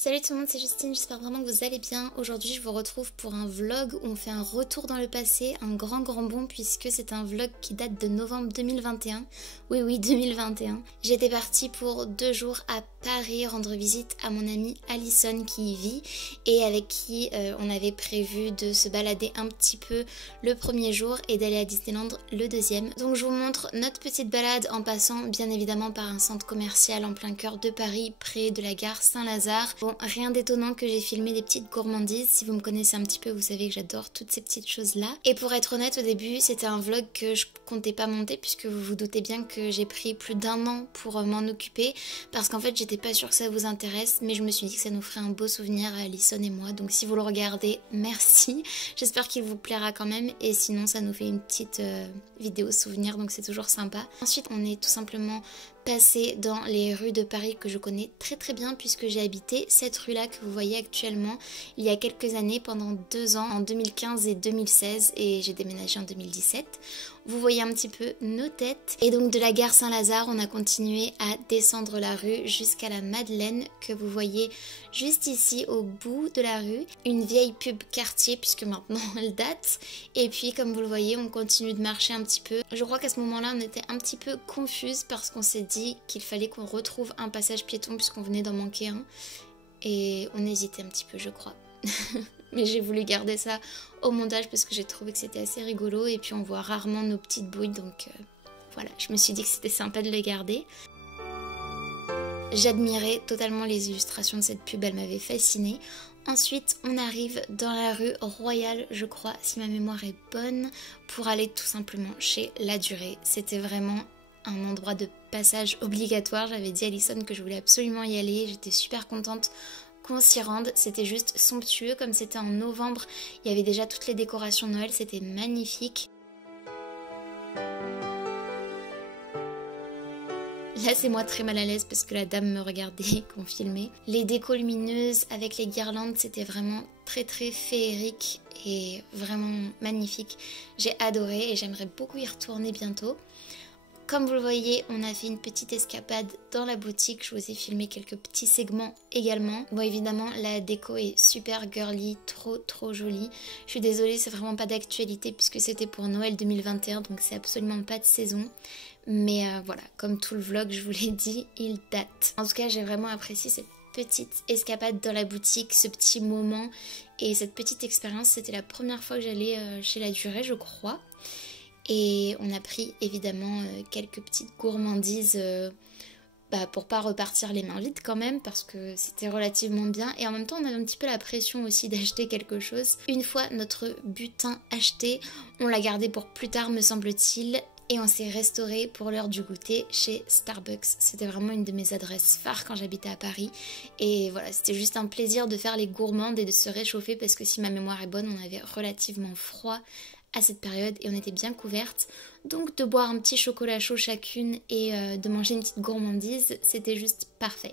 Salut tout le monde, c'est Justine, j'espère vraiment que vous allez bien. Aujourd'hui je vous retrouve pour un vlog où on fait un retour dans le passé, un grand bond puisque c'est un vlog qui date de novembre 2021. Oui, 2021. J'étais partie pour 2 jours à Paris rendre visite à mon amie Alison qui y vit et avec qui on avait prévu de se balader un petit peu le premier jour et d'aller à Disneyland le deuxième. Donc je vous montre notre petite balade en passant bien évidemment par un centre commercial en plein cœur de Paris près de la gare Saint-Lazare. Bon, rien d'étonnant que j'ai filmé des petites gourmandises. Si vous me connaissez un petit peu, vous savez que j'adore toutes ces petites choses-là. Et pour être honnête, au début, c'était un vlog que je comptais pas monter puisque vous vous doutez bien que j'ai pris plus d'1 an pour m'en occuper parce qu'en fait, j'étais pas sûre que ça vous intéresse, mais je me suis dit que ça nous ferait un beau souvenir à Alison et moi. Donc si vous le regardez, merci. J'espère qu'il vous plaira quand même et sinon, ça nous fait une petite vidéo souvenir, donc c'est toujours sympa. Ensuite, on est tout simplement passé dans les rues de Paris que je connais très bien puisque j'ai habité cette rue-là que vous voyez actuellement il y a quelques années, pendant 2 ans, en 2015 et 2016, et j'ai déménagé en 2017. Vous voyez un petit peu nos têtes. Et donc de la gare Saint-Lazare, on a continué à descendre la rue jusqu'à la Madeleine que vous voyez juste ici au bout de la rue. Une vieille pub quartier puisque maintenant elle date. Et puis comme vous le voyez, on continue de marcher un petit peu. Je crois qu'à ce moment-là, on était un petit peu confuse parce qu'on s'est dit qu'il fallait qu'on retrouve un passage piéton puisqu'on venait d'en manquer un. Et on hésitait un petit peu, je crois. Mais j'ai voulu garder ça au montage parce que j'ai trouvé que c'était assez rigolo et puis on voit rarement nos petites bouilles, donc voilà, je me suis dit que c'était sympa de les garder. J'admirais totalement les illustrations de cette pub, elle m'avait fascinée. Ensuite, on arrive dans la rue Royale, je crois, si ma mémoire est bonne, pour aller tout simplement chez La Durée. C'était vraiment un endroit de passage obligatoire. J'avais dit à Alison que je voulais absolument y aller, j'étais super contente qu'on s'y rende. C'était juste somptueux, comme c'était en novembre, il y avait déjà toutes les décorations de Noël, c'était magnifique. Là c'est moi très mal à l'aise parce que la dame me regardait qu'on filmait. Les décos lumineuses avec les guirlandes, c'était vraiment très féerique et vraiment magnifique. J'ai adoré et j'aimerais beaucoup y retourner bientôt. Comme vous le voyez, on a fait une petite escapade dans la boutique. Je vous ai filmé quelques petits segments également. Bon, évidemment, la déco est super girly, trop jolie. Je suis désolée, c'est vraiment pas d'actualité puisque c'était pour Noël 2021, donc c'est absolument pas de saison. Mais voilà, comme tout le vlog, je vous l'ai dit, il date. En tout cas, j'ai vraiment apprécié cette petite escapade dans la boutique, ce petit moment et cette petite expérience. C'était la première fois que j'allais chez La Durée, je crois. Et on a pris évidemment quelques petites gourmandises pour pas repartir les mains vides quand même parce que c'était relativement bien. Et en même temps on avait un petit peu la pression aussi d'acheter quelque chose. Une fois notre butin acheté, on l'a gardé pour plus tard me semble-t-il. Et on s'est restauré pour l'heure du goûter chez Starbucks. C'était vraiment une de mes adresses phares quand j'habitais à Paris. Et voilà, c'était juste un plaisir de faire les gourmandes et de se réchauffer parce que si ma mémoire est bonne, on avait relativement froid à cette période et on était bien couvertes. Donc de boire un petit chocolat chaud chacune et de manger une petite gourmandise, c'était juste parfait.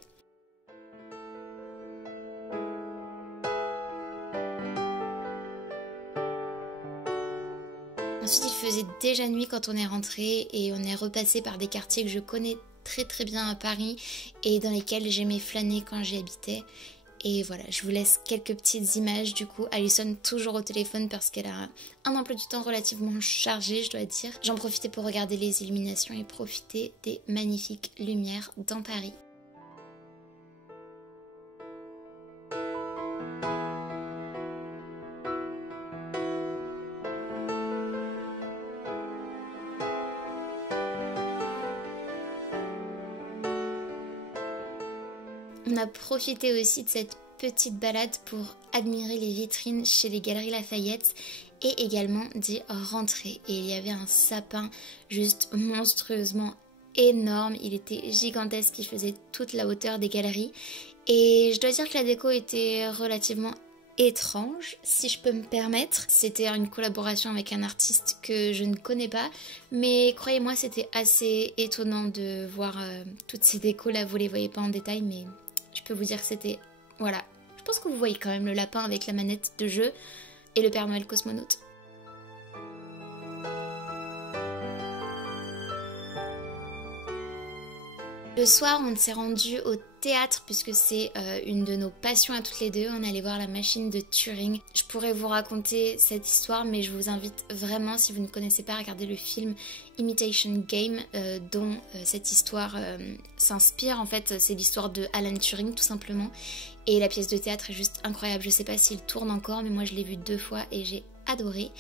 Ensuite il faisait déjà nuit quand on est rentré et on est repassé par des quartiers que je connais très bien à Paris et dans lesquels j'aimais flâner quand j'y habitais. Et voilà, je vous laisse quelques petites images du coup. Alison toujours au téléphone parce qu'elle a un emploi du temps relativement chargé, je dois dire. J'en profitais pour regarder les illuminations et profiter des magnifiques lumières dans Paris. On a profité aussi de cette petite balade pour admirer les vitrines chez les Galeries Lafayette et également d'y rentrer. Et il y avait un sapin juste monstrueusement énorme, il était gigantesque, il faisait toute la hauteur des galeries. Et je dois dire que la déco était relativement étrange, si je peux me permettre. C'était une collaboration avec un artiste que je ne connais pas, mais croyez-moi, c'était assez étonnant de voir toutes ces décos là. Vous les voyez pas en détail, mais je peux vous dire que c'était... Voilà. Je pense que vous voyez quand même le lapin avec la manette de jeu et le Père Noël cosmonaute. Le soir, on s'est rendu au théâtre puisque c'est une de nos passions à toutes les deux. On est allé voir La Machine de Turing. Je pourrais vous raconter cette histoire, mais je vous invite vraiment, si vous ne connaissez pas, à regarder le film Imitation Game dont cette histoire s'inspire. En fait, c'est l'histoire de Alan Turing tout simplement. Et la pièce de théâtre est juste incroyable. Je sais pas s'il tourne encore, mais moi je l'ai vu 2 fois et j'ai adoré.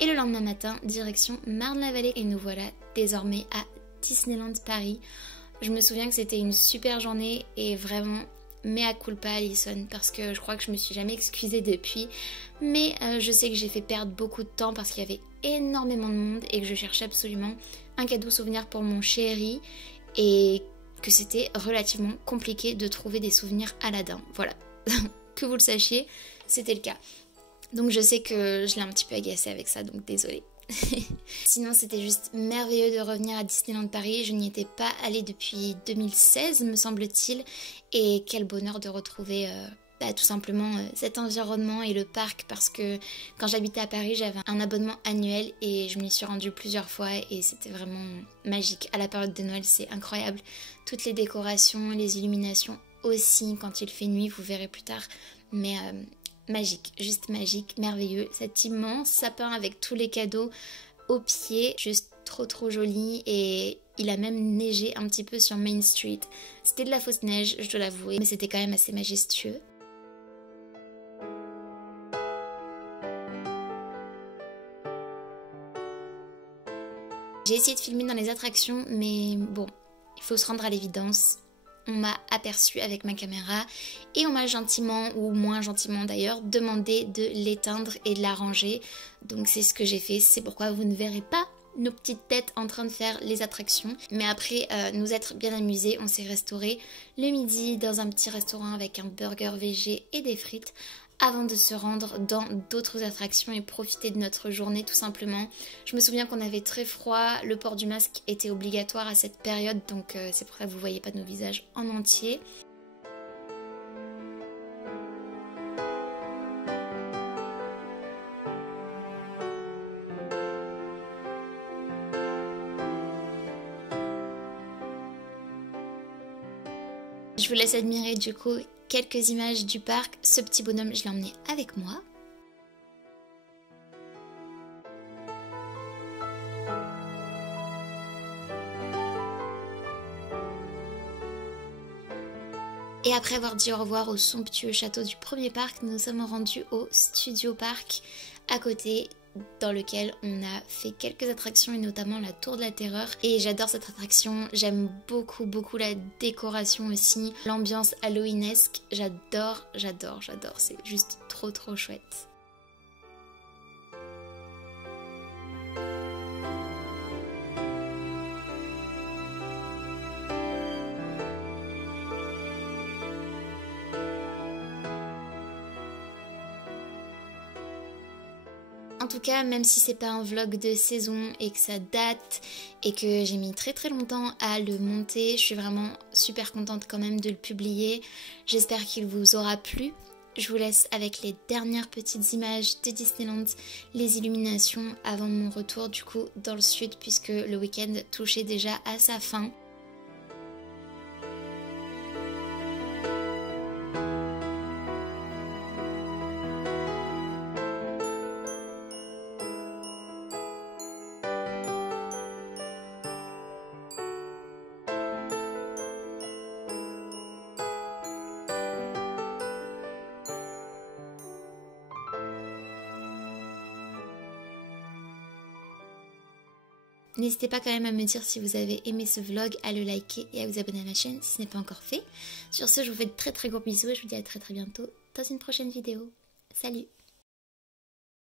Et le lendemain matin, direction Marne-la-Vallée. Et nous voilà désormais à Disneyland Paris. Je me souviens que c'était une super journée et vraiment mea culpa Alison parce que je crois que je me suis jamais excusée depuis, mais je sais que j'ai fait perdre beaucoup de temps parce qu'il y avait énormément de monde et que je cherchais absolument un cadeau souvenir pour mon chéri et que c'était relativement compliqué de trouver des souvenirs Aladdin. Voilà, que vous le sachiez, c'était le cas. Donc je sais que je l'ai un petit peu agacée avec ça, donc désolée. Sinon c'était juste merveilleux de revenir à Disneyland Paris, je n'y étais pas allée depuis 2016 me semble-t-il et quel bonheur de retrouver tout simplement cet environnement et le parc parce que quand j'habitais à Paris j'avais un abonnement annuel et je m'y suis rendue plusieurs fois et c'était vraiment magique. À la période de Noël c'est incroyable, toutes les décorations, les illuminations aussi quand il fait nuit, vous verrez plus tard, mais magique, juste magique, merveilleux. Cet immense sapin avec tous les cadeaux au pied, juste trop joli et il a même neigé un petit peu sur Main Street. C'était de la fausse neige, je dois l'avouer, mais c'était quand même assez majestueux. J'ai essayé de filmer dans les attractions, mais bon, il faut se rendre à l'évidence. On m'a aperçu avec ma caméra et on m'a gentiment, ou moins gentiment d'ailleurs, demandé de l'éteindre et de la ranger. Donc c'est ce que j'ai fait, c'est pourquoi vous ne verrez pas nos petites têtes en train de faire les attractions. Mais après nous être bien amusés, on s'est restauré le midi dans un petit restaurant avec un burger végé et des frites avant de se rendre dans d'autres attractions et profiter de notre journée tout simplement. Je me souviens qu'on avait très froid, le port du masque était obligatoire à cette période donc c'est pour ça que vous voyez pas nos visages en entier. Je vous laisse admirer du coup quelques images du parc. Ce petit bonhomme, je l'ai emmené avec moi. Et après avoir dit au revoir au somptueux château du premier parc, nous nous sommes rendus au Studio Park à côté, dans lequel on a fait quelques attractions et notamment la Tour de la Terreur. Et j'adore cette attraction, j'aime beaucoup la décoration aussi, l'ambiance halloweenesque, j'adore, c'est juste trop chouette. En tout cas, même si c'est pas un vlog de saison et que ça date et que j'ai mis très longtemps à le monter, je suis vraiment super contente quand même de le publier. J'espère qu'il vous aura plu. Je vous laisse avec les dernières petites images de Disneyland, les illuminations avant mon retour du coup dans le sud puisque le week-end touchait déjà à sa fin. N'hésitez pas quand même à me dire si vous avez aimé ce vlog, à le liker et à vous abonner à ma chaîne si ce n'est pas encore fait. Sur ce, je vous fais de très gros bisous et je vous dis à très bientôt dans une prochaine vidéo. Salut!